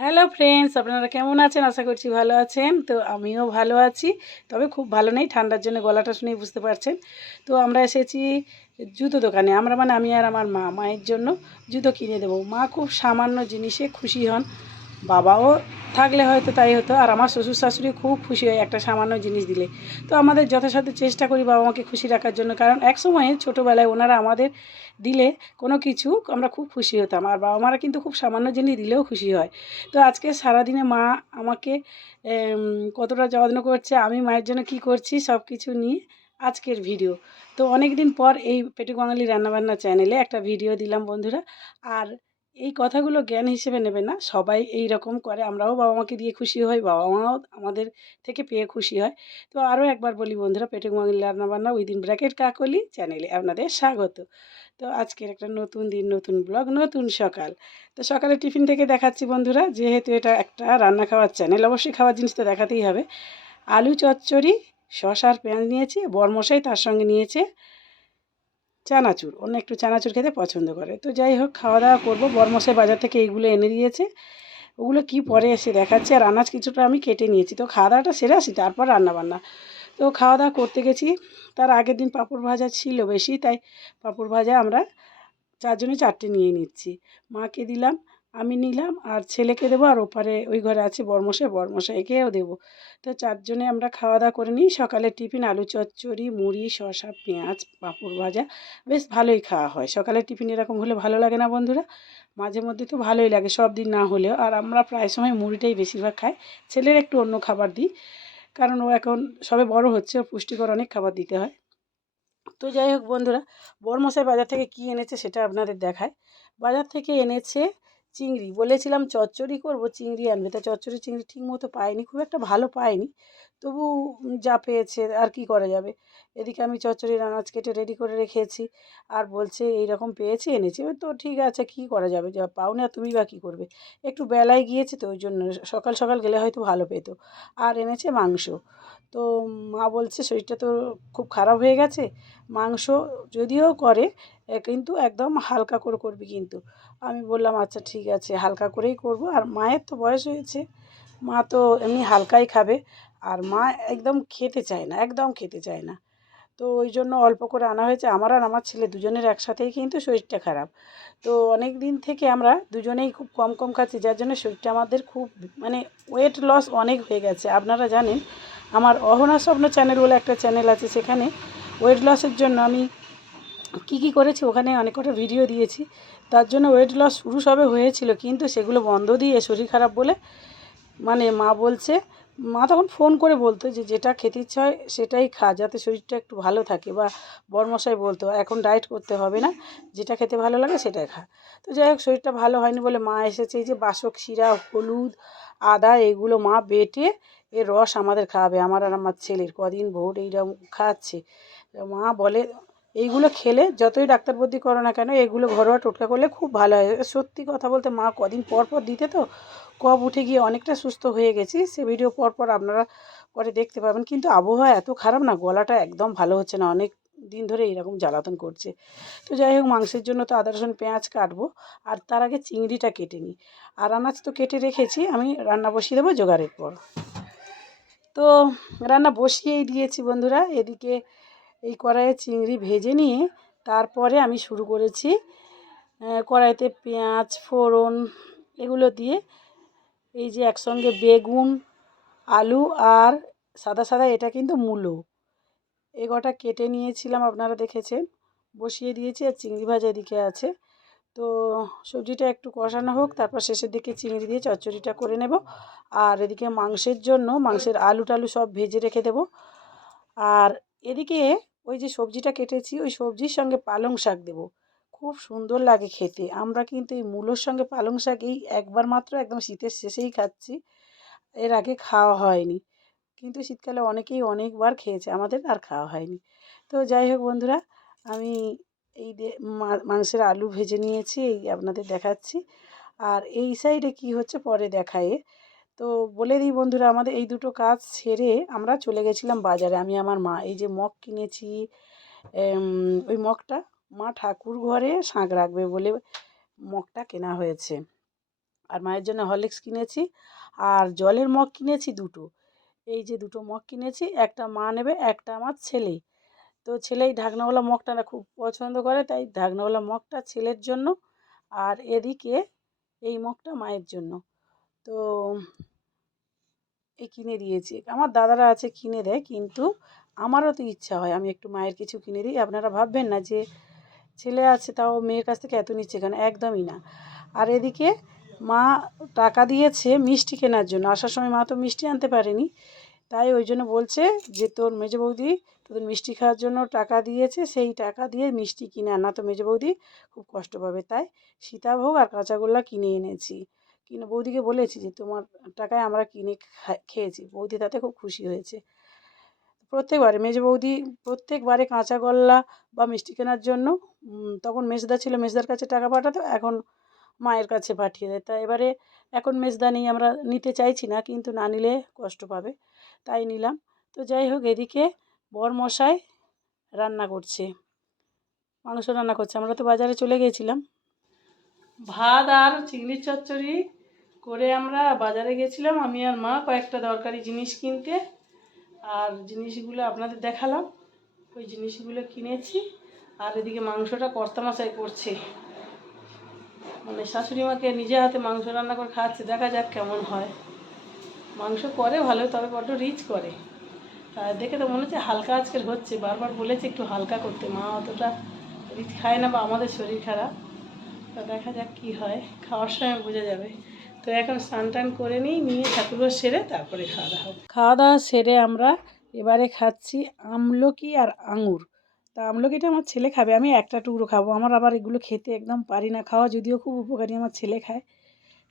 Hello friends আপনারা কেমন আছেন? আশা করছি ভালো আছেন। তো আমিও ভালো আছি। তবে খুব ভালো নেই, ঠান্ডার জন্য গলাটা শুনেই বুঝতে পারছেন। তো আমরা এসেছি জুতো দোকানে। আমরা মানে আমি আর আমার মা, মায়ের জন্য জুতো কিনে দেবো। মা খুব সামান্য জিনিসে খুশি হন। বাবাও থাকলে হয়তো তাই হতো। আর আমার শ্বশুর শাশুড়ি খুব খুশি হয় একটা সামান্য জিনিস দিলে। তো আমাদের যথাসাধ্য চেষ্টা করি বাবা মাকে খুশি রাখার জন্য। কারণ এক সময়ে ছোটোবেলায় ওনারা আমাদের দিলে কোনো কিছু আমরা খুব খুশি হতাম। আর বাবা মারা কিন্তু খুব সামান্য জিনিস দিলেও খুশি হয়। তো আজকে সারাদিনে মা আমাকে কতটা যত্ন করছে, আমি মায়ের জন্য কি করছি সব কিছু নিয়ে আজকের ভিডিও। তো অনেক দিন পর এই পেটুক বাঙালি রান্নাবান্না চ্যানেলে একটা ভিডিও দিলাম বন্ধুরা। আর এই কথাগুলো জ্ঞান হিসেবে নেবে না। সবাই এই রকম করে, আমরাও বাবা মাকে দিয়ে খুশি হই বাবা মাও আমাদের থেকে পেয়ে খুশি হয়। তো আরও একবার বলি বন্ধুরা, পেটুক বাঙালি রান্নাবান্না উইদিন ব্র্যাকেট কাকলি চ্যানেলে আপনাদের স্বাগত। তো আজকের একটা নতুন দিন, নতুন ব্লগ, নতুন সকাল। তো সকালে টিফিন থেকে দেখাচ্ছি বন্ধুরা, যেহেতু এটা একটা রান্না খাওয়ার চ্যানেল, অবশ্যই খাওয়ার জিনিস তো দেখাতেই হবে। আলু চচ্চড়ি, শশার পেঁয়াজ নিয়েছি, বরমশাই তার সঙ্গে নিয়েছে। চানাচুর, অন্য একটু চানাচুর খেতে পছন্দ করে। তো যাই হোক, খাওয়া দাওয়া করব। বরমশাই বাজার থেকে এইগুলো এনে দিয়েছে। ওগুলো কি পরে এসে দেখাচ্ছে আর আনাজ কিছুটা আমি কেটে নিয়েছি। তো খাওয়া দাওয়াটা সেরে আসি, তারপর রান্নাবান্না। তো খাওয়া দাওয়া করতে গেছি। তার আগের দিন পাঁপড় ভাজা ছিল বেশি, তাই পাঁপড় ভাজা আমরা চারজনে চারটে নিয়ে নিচ্ছি। মাকে দিলাম। আমি নিলাম আর ছেলেকে দেবো আর ওপারে ওই ঘরে আছে বরমশাই, বরমশাইকেও দেবো। তো চারজনে আমরা খাওয়া দাওয়া করে নিই। সকালে টিফিন, আলু চচ্চড়ি, মুড়ি, শসা, পেঁয়াজ, পাঁপড় ভাজা, বেশ ভালোই খাওয়া হয়। সকালের টিফিন এরকম হলে ভালো লাগে না বন্ধুরা? মাঝে মধ্যে তো ভালোই লাগে, সব দিন না হলেও। আর আমরা প্রায় সময় মুড়িটাই বেশিরভাগ খাই। ছেলের একটু অন্য খাবার দিই, কারণ ও এখন সবে বড় হচ্ছে পুষ্টিকর অনেক খাবার দিতে হয়। তো যাই হোক বন্ধুরা, বরমশাই বাজার থেকে কী এনেছে সেটা আপনাদের দেখায় বাজার থেকে এনেছে চিংড়ি। বলেছিলাম চচ্চড়ি করব, চিংড়ি আনবে। তা চচ্চড়ি চিংড়ি ঠিক মতো পাইনি, খুব একটা ভালো পাইনি। তবু যা পেয়েছে আর কি করা যাবে? এদিকে আমি চচ্চড়ির আনাজ কেটে রেডি করে রেখেছি। আর বলছে এই রকম পেয়েছি, এনেছি। তো ঠিক আছে, কি করা যাবে? যা পাও না, তুমি বা কী করবে? একটু বেলায় গিয়েছে তো ওই জন্য, সকাল সকাল গেলে হয়তো ভালো পেতো। আর এনেছে মাংস। তো মা বলছে, শরীরটা তো খুব খারাপ হয়ে গেছে। মাংস যদিও করে কিন্তু একদম হালকা করে করবি কিন্তু। আমি বললাম আচ্ছা ঠিক আছে, হালকা করেই করব। আর মায়ের তো বয়স হয়েছে, মা তো এমনি হালকাই খাবে। আর মা একদম খেতে চায় না, একদম খেতে চায় না। তো ওই জন্য অল্প করে আনা হয়েছে। আমার আর আমার ছেলে দুজনের একসাথেই কিন্তু শরীরটা খারাপ। তো অনেক দিন থেকে আমরা দুজনেই খুব কম কম খাচ্ছি, যার জন্য শরীরটা আমাদের খুব মানে ওয়েট লস অনেক হয়ে গেছে। আপনারা জানেন, আমার অহনা স্বপ্ন চ্যানেল বলে একটা চ্যানেল আছে সেখানে ওয়েট লসের জন্য আমি কী কী করেছি ওখানে অনেক কটা ভিডিও দিয়েছি। তার জন্য ওয়েট লস শুরু সবে হয়েছিল, কিন্তু সেগুলো বন্ধ দিয়ে শরীর খারাপ বলে মানে মা বলছে, মা তখন ফোন করে বলতো যে যেটা খেতে ইচ্ছা হয় সেটাই খা, যাতে শরীরটা একটু ভালো থাকে বা বরমশাই বলতো, এখন ডায়েট করতে হবে না, যেটা খেতে ভালো লাগে সেটাই খা। তো যাই হোক, শরীরটা ভালো হয়নি বলে মা এসেছে, এই যে বাসক শিরা, হলুদ, আদা এগুলো মা বেটে এর রস আমাদের খাওয়াবে, আমার আর আমার ছেলের, কদিন ভোর এইরকম খাচ্ছে। মা বলে এইগুলো খেলে যতই ডাক্তার বুদ্ধি করো না কেন এগুলো ঘরোয়া টোটকা করলে খুব ভালো হয়। সত্যি কথা বলতে মা কদিন পর পর দিতে তো, কব উঠে গিয়ে অনেকটা সুস্থ হয়ে গেছি। সে ভিডিও পর পর আপনারা পরে দেখতে পাবেন। কিন্তু আবহাওয়া এত খারাপ না, গলাটা একদম ভালো হচ্ছে না। অনেক দিন ধরে এরকম জ্বালাতন করছে। তো যাই হোক, মাংসের জন্য তো আদা, রসুন, পেঁয়াজ কাটবো। আর তার আগে চিংড়িটা কেটে নিই। আর আনাজ তো কেটে রেখেছি, আমি রান্না বসিয়ে দেবো জোগাড়ের পর। তো রান্না বসিয়েই দিয়েছি বন্ধুরা। এদিকে এই কড়াইয়ে চিংড়ি ভেজে নিয়ে তারপরে আমি শুরু করেছি কড়াইতে পেঁয়াজ, ফোড়ন এগুলো দিয়ে এই যে একসঙ্গে বেগুন, আলু আর সাদা সাদা এটা কিন্তু মূলো। এই কটা নিয়েছিলাম আপনারা দেখেছেন, বসিয়ে দিয়েছি আর চিংড়ি ভাজা এদিকে আছে। তো সবজিটা একটু কষানো হোক, তারপর শেষের দিকে চিংড়ি দিয়ে চচ্চড়িটা করে নেব। আর এদিকে মাংসের জন্য, মাংসের আলু টালু সব ভেজে রেখে দেবো। আর এদিকে ওই যে সবজিটা কেটেছি, ওই সবজির সঙ্গে পালং শাক দেবো। খুব সুন্দর লাগে খেতে। আমরা কিন্তু এই মূলোর সঙ্গে পালং শাক এই একবার মাত্র একদম শীতের শেষেই খাচ্ছি। এর আগে খাওয়া হয়নি। কিন্তু শীতকালে অনেকেই অনেকবার খেয়েছে, আমাদের আর খাওয়া হয়নি। তো যাই হোক বন্ধুরা, আমি এই মাংসের আলু ভেজে নিয়েছি, এই আপনাদের দেখাচ্ছি। আর এই সাইডে কি হচ্ছে পরে দেখায়ে। তো বলে দিই বন্ধুরা, আমাদের এই দুটো কাজ সেরে আমরা চলে গেছিলাম বাজারে। আমি আমার মা, এই যে মগ কিনেছি ওই মগটা মা ঠাকুর ঘরে শাঁখ রাখবে বলে মগটা কেনা হয়েছে। আর মায়ের জন্য হরলিক্স কিনেছি আর জলের মগ কিনেছি দুটো। এই যে দুটো মগ কিনেছি, একটা মা নেবে, একটা আমার ছেলে। তো ছেলে এই ঢাকনাওয়ালা মগটা খুব পছন্দ করে, তাই ঢাকনাওয়ালা মগটা ছেলের জন্য আর এদিকে এই মগটা মায়ের জন্য। তো এই কিনে দিয়েছি। আমার দাদারা আছে কিনে দেয়, কিন্তু আমারও তো ইচ্ছা হয় আমি একটু মায়ের কিছু কিনে দিই। আপনারা ভাববেন না যে ছেলে আছে তাও মেয়ের কাছ থেকে এত নিচ্ছে কেন? একদমই না। আর এদিকে মা টাকা দিয়েছে মিষ্টি কেনার জন্য। আসার সময় মা তো মিষ্টি আনতে পারেনি। তাই ওই জন্য বলছে যে, তোর মেজো বৌদি তোদের মিষ্টি খাওয়ার জন্য টাকা দিয়েছে, সেই টাকা দিয়ে মিষ্টি কিনে আনা। তো মেজো বৌদি খুব কষ্ট পাবে। তাই সীতাভোগ আর কাঁচাগোল্লা কিনে এনেছি। কিনে বৌদিকে বলেছি যে, তোমার টাকায় আমরা কিনে খেয়েছি। বৌদি তাতে খুব খুশি হয়েছে। প্রত্যেকবারে মেজো বৌদি প্রত্যেকবারে কাঁচা গল্লা বা মিষ্টি কেনার জন্য তখন মেজদা ছিল, মেজদার কাছে টাকা পাঠাতো, এখন মায়ের কাছে পাঠিয়ে দেয়। তা এবারে এখন মেজদা নেই, আমরা নিতে চাইছি না, কিন্তু না নিলে কষ্ট পাবে, তাই নিলাম। তো যাই হোক, এদিকে বর মশাই রান্না করছে, মাংস রান্না করছে। আমরা তো বাজারে চলে গিয়েছিলাম ভাত আর চিংড়ির চচ্চড়ি করে আমরা বাজারে গেছিলাম, আমি আর মা কয়েকটা দরকারি জিনিস কিনতে। আর জিনিসগুলো আপনাদের দেখালাম, ওই জিনিসগুলো কিনেছি। আর এদিকে মাংসটা কর্তা মশাই করছে। মানে শাশুড়ি মাকে নিজে হাতে মাংস রান্না করে খাচ্ছে, দেখা যাক কেমন হয়। মাংস করে ভালো, তবে বড্ড রিচ করে। দেখে তো মনে হচ্ছে হালকা আজকের হচ্ছে, বারবার বলেছে একটু হালকা করতে। মা অতটা রিচ খায় না বা আমাদের শরীর খারাপ। তো দেখা যাক কি হয়, খাওয়ার সময় বোঝা যাবে। তো এখন স্নান টান করে নিই, নিয়ে ঠাকুরও সেরে তারপরে খাওয়া দাওয়া খাওয়া দাওয়া সেরে আমরা এবারে খাচ্ছি আমলকি আর আঙুর। তা আমলকিটা আমার ছেলে খাবে, আমি একটা টুকরো খাব। আমার আবার এগুলো খেতে একদম পারি না, খাওয়া যদিও খুব উপকারী আমার ছেলে খায়।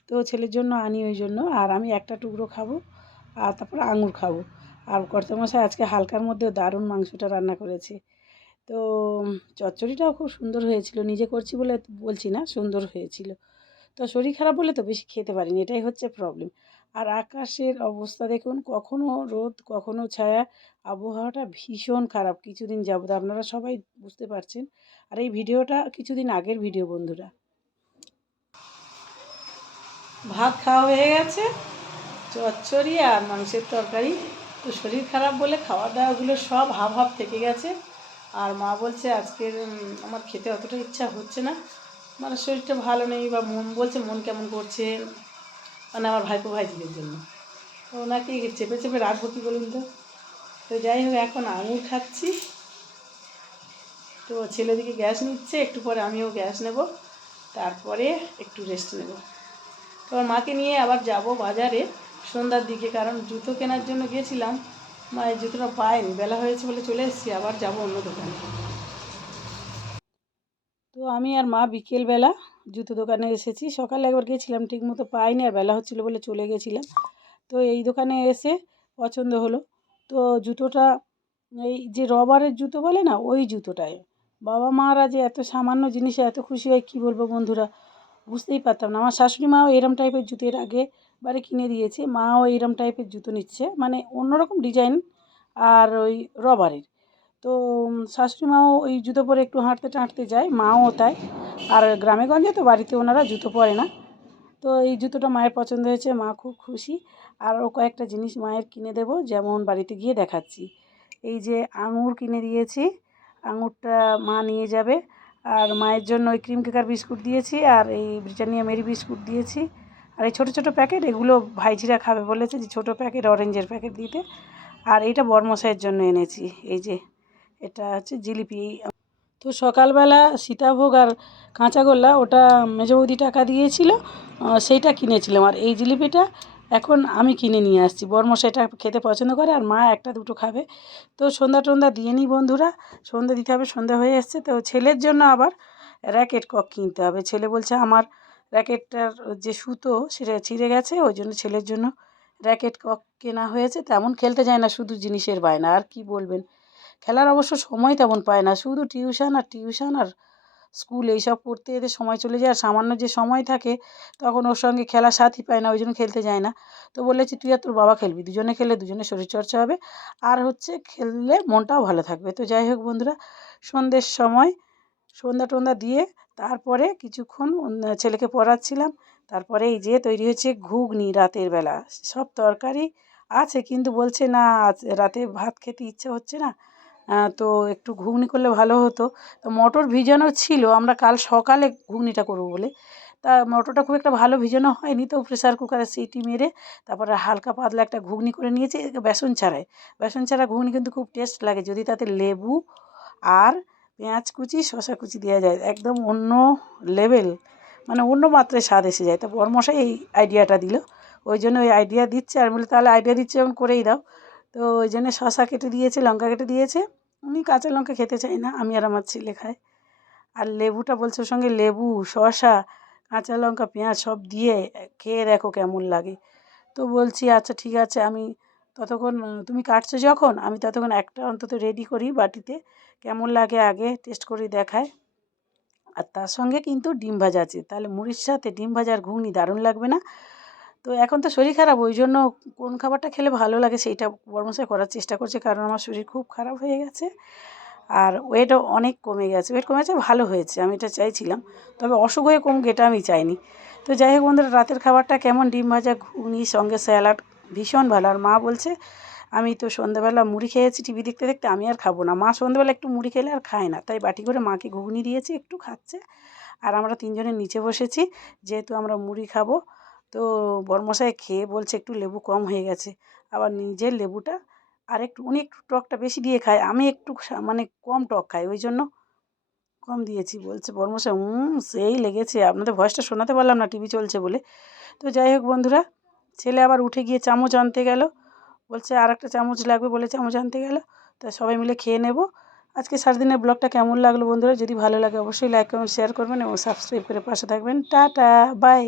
তো ছেলের জন্য আনি ওই জন্য, আর আমি একটা টুকরো খাব, আর তারপর আঙুর খাব। আর কর্তামশাই আজকে হালকার মধ্যে দারুণ মাংসটা রান্না করেছে। তো চচ্চড়িটাও খুব সুন্দর হয়েছিল, নিজে করছি বলে বলছি না, সুন্দর হয়েছিল। তো শরীর খারাপ বলে তো বেশি খেতে পারিনি, এটাই হচ্ছে প্রবলেম আর আকাশের অবস্থা দেখুন, কখনো রোদ, কখনো ছায়া, আবহাওয়াটা ভীষণ খারাপ কিছুদিন যাবত, আপনারা সবাই বুঝতে পারছেন। আর এই ভিডিওটা কিছুদিন আগের ভিডিও, বন্ধুরা। ভাত খাওয়া হয়ে গেছে, চচ্চড়ি আর মাংসের তরকারি। তো শরীর খারাপ বলে খাওয়া দাওয়াগুলো সব হাফ হাফ থেকে গেছে। আর মা বলছে, আজকের আমার খেতে অতটা ইচ্ছা হচ্ছে না। মানে শরীরটা ভালো নেই বা মন বলছে মন কেমন করছে? মানে আমার ভাইপো ভাইজিদের জন্য। তো ওনাকে চেপে চেপে রাখব কী বলুন তো? তো যাই হোক, এখন আঙুর খাচ্ছি। তো ছেলেদিকে গ্যাস নিচ্ছে, একটু পরে আমিও গ্যাস নেব। তারপরে একটু রেস্ট নেব। তো আমার মাকে নিয়ে আবার যাব বাজারে সন্ধ্যার দিকে, কারণ জুতো কেনার জন্য গিয়েছিলাম। মা এই জুতোটা পাইনি, বেলা হয়েছে বলে চলে এসেছি, আবার যাব অন্য দোকানে। আমি আর মা বিকেলবেলা জুতো দোকানে এসেছি। সকালে একবার গেছিলাম ঠিক মতো পাইনি আর বেলা হচ্ছিল বলে চলে গেছিলাম। তো এই দোকানে এসে পছন্দ হলো। তো জুতোটা, এই যে রবারের জুতো বলে না, ওই জুতোটাই। বাবা মারা যে এত সামান্য জিনিসে এত খুশি হয়, কী বলব বন্ধুরা? বুঝতেই পারতাম না। আমার শাশুড়ি মাও এরম টাইপের জুতো এর আগে বারে কিনে দিয়েছে। মাও এইরম টাইপের জুতো নিচ্ছে। মানে অন্যরকম ডিজাইন আর ওই রবারের। তো শাশুড়ি মাও ওই জুতো পরে একটু হাঁটতে টাঁটতে যায়, মাও তাই। আর গ্রামে গঞ্জে তো বাড়িতে ওনারা জুতো পরে না। তো এই জুতোটা মায়ের পছন্দ হয়েছে, মা খুব খুশি। আরও কয়েকটা জিনিস মায়ের কিনে দেবো, যেমন বাড়িতে গিয়ে দেখাচ্ছি। এই যে আঙুর কিনে দিয়েছি, আঙুরটা মা নিয়ে যাবে। আর মায়ের জন্য ওই ক্রিম কেকার বিস্কুট দিয়েছি, আর এই ব্রিটানিয়া মেরি বিস্কুট দিয়েছি। আর এই ছোটো ছোটো প্যাকেট, এগুলো ভাইঝিরা খাবে বলেছে যে ছোটো প্যাকেট, অরেঞ্জের প্যাকেট দিতে। আর এইটা বর্মশাইয়ের জন্য এনেছি, এই যে। এটা হচ্ছে জিলিপি। তো সকালবেলা সীতাভোগ আর কাঁচাগোল্লা ওটা মেজো বৌদি টাকা দিয়েছিল সেইটা কিনেছিলাম। আর এই জিলিপিটা এখন আমি কিনে নিয়ে আসছি। বর্মশাইটা খেতে পছন্দ করে আর মা একটা দুটো খাবে। তো সন্ধ্যা টন্ধা দিয়ে নিই বন্ধুরা, সন্ধ্যা দিতে হবে, সন্ধ্যা হয়ে এসছে। তো ছেলের জন্য আবার র্যাকেট কক কিনতে হবে। ছেলে বলছে, আমার র্যাকেটটার যে সুতো, সেটা ছিঁড়ে গেছে, ওই জন্য ছেলের জন্য র্যাকেট কক কেনা হয়েছে। তেমন খেলতে যায় না, শুধু জিনিসের বায়না। আর কি বলবেন? খেলার অবশ্য সময় তেমন পায় না। শুধু টিউশন আর টিউশন আর স্কুল এইসব পড়তে এদের সময় চলে যায়। আর সামান্য যে সময় থাকে, তখন ওর সঙ্গে খেলার সাথই পায় না, ওই জন্য খেলতে যায় না। তো বলেছি তুই আর তোর বাবা খেলবি? দুজনে খেলে দুজনে শরীরচর্চা হবে। আর হচ্ছে খেললে মনটাও ভালো থাকবে। তো যাই হোক বন্ধুরা, সন্ধ্যের সময় সন্ধ্যা টন্ধা দিয়ে তারপরে কিছুক্ষণ ছেলেকে পড়াচ্ছিলাম। তারপরে এই যে তৈরি হচ্ছে ঘুগনি রাতের বেলা। সব তরকারি আছে, কিন্তু বলছে না রাতে ভাত খেতে ইচ্ছে হচ্ছে না। তো একটু ঘুগনি করলে ভালো হতো। তো মটর ভিজানো ছিল, আমরা কাল সকালে ঘুগনিটা করব বলে। তা মটরটা খুব একটা ভালো ভিজানো হয়নি, তো প্রেশার কুকারে সিটি মেরে তারপরে হালকা পাতলা একটা ঘুগনি করে নিয়েছি বেসন ছাড়াই। বেসন ছাড়া ঘুগনি কিন্তু খুব টেস্ট লাগে, যদি তাতে লেবু আর পেঁয়াজ কুচি শশা কুচি দেওয়া যায়, একদম অন্য লেভেল মানে অন্য মাত্রায় স্বাদ এসে যায়। তো বরমশাই এই আইডিয়াটা দিল, ওই জন্য ওই আইডিয়া দিচ্ছে আর বলে তাহলে আইডিয়া দিচ্ছে যখন করেই দাও। তো ওই জন্য শসা কেটে দিয়েছে, লঙ্কা কেটে দিয়েছে। উনি কাঁচা লঙ্কা খেতে চাই না, আমি আর আমার ছেলে খাই। আর লেবুটা বলছে ওর সঙ্গে লেবু, শসা, কাঁচা লঙ্কা, পেঁয়াজ সব দিয়ে খেয়ে দেখো কেমন লাগে। তো বলছি আচ্ছা ঠিক আছে, আমি ততক্ষণ, তুমি কাটছো যখন, আমি ততক্ষণ একটা অন্তত রেডি করি বাটিতে। কেমন লাগে আগে টেস্ট করে দেখায়। আর তার সঙ্গে কিন্তু ডিম ভাজা আছে। তাহলে মুড়ির সাথে ডিম ভাজার ঘুগনি দারুণ লাগবে না? তো এখন তো শরীর খারাপ ওই জন্য কোন খাবারটা খেলে ভালো লাগে সেইটা বর্মশাই করার চেষ্টা করছে, কারণ আমার শরীর খুব খারাপ হয়ে গেছে। আর ওয়েটও অনেক কমে গেছে ওয়েট কমেছে ভালো হয়েছে, আমি এটা চাইছিলাম। তবে অসুখ হয়ে কমুক এটা আমি চাইনি। তো যাই হোক বন্ধুরা, রাতের খাবারটা কেমন? ডিম ভাজা, ঘুগনি, সঙ্গে স্যালাড, ভীষণ ভালো। আর মা বলছে, আমি তো সন্ধ্যাবেলা মুড়ি খেয়েছি টিভি দেখতে দেখতে, আমি আর খাব না। মা সন্ধ্যাবেলা একটু মুড়ি খেলে আর খায় না, তাই বাটি করে মাকে ঘুগনি দিয়েছি, একটু খাচ্ছে। আর আমরা তিনজনে নিচে বসেছি, যেহেতু আমরা মুড়ি খাব তো বরমশাই খেয়ে বলছে একটু লেবু কম হয়ে গেছে। আবার নিজের লেবুটা আর একটু, উনি একটু টকটা বেশি দিয়ে খায়, আমি একটু মানে কম টক খাই, ওই জন্য কম দিয়েছি বলছে বর্মশাই। হুম সেই লেগেছে, আপনাদের ভয়েসটা শোনাতে পারলাম না, টিভি চলছে বলে। তো যাই হোক বন্ধুরা, ছেলে আবার উঠে গিয়ে চামচ আনতে গেল। বলছে আর একটা চামচ লাগবে বলে চামচ আনতে গেল। তা সবাই মিলে খেয়ে নেব। আজকে সারাদিনের ব্লগটা কেমন লাগল বন্ধুরা? যদি ভালো লাগে অবশ্যই লাইক, কমেন্ট শেয়ার করবেন এবং সাবস্ক্রাইব করে পাশে থাকবেন। Tata bye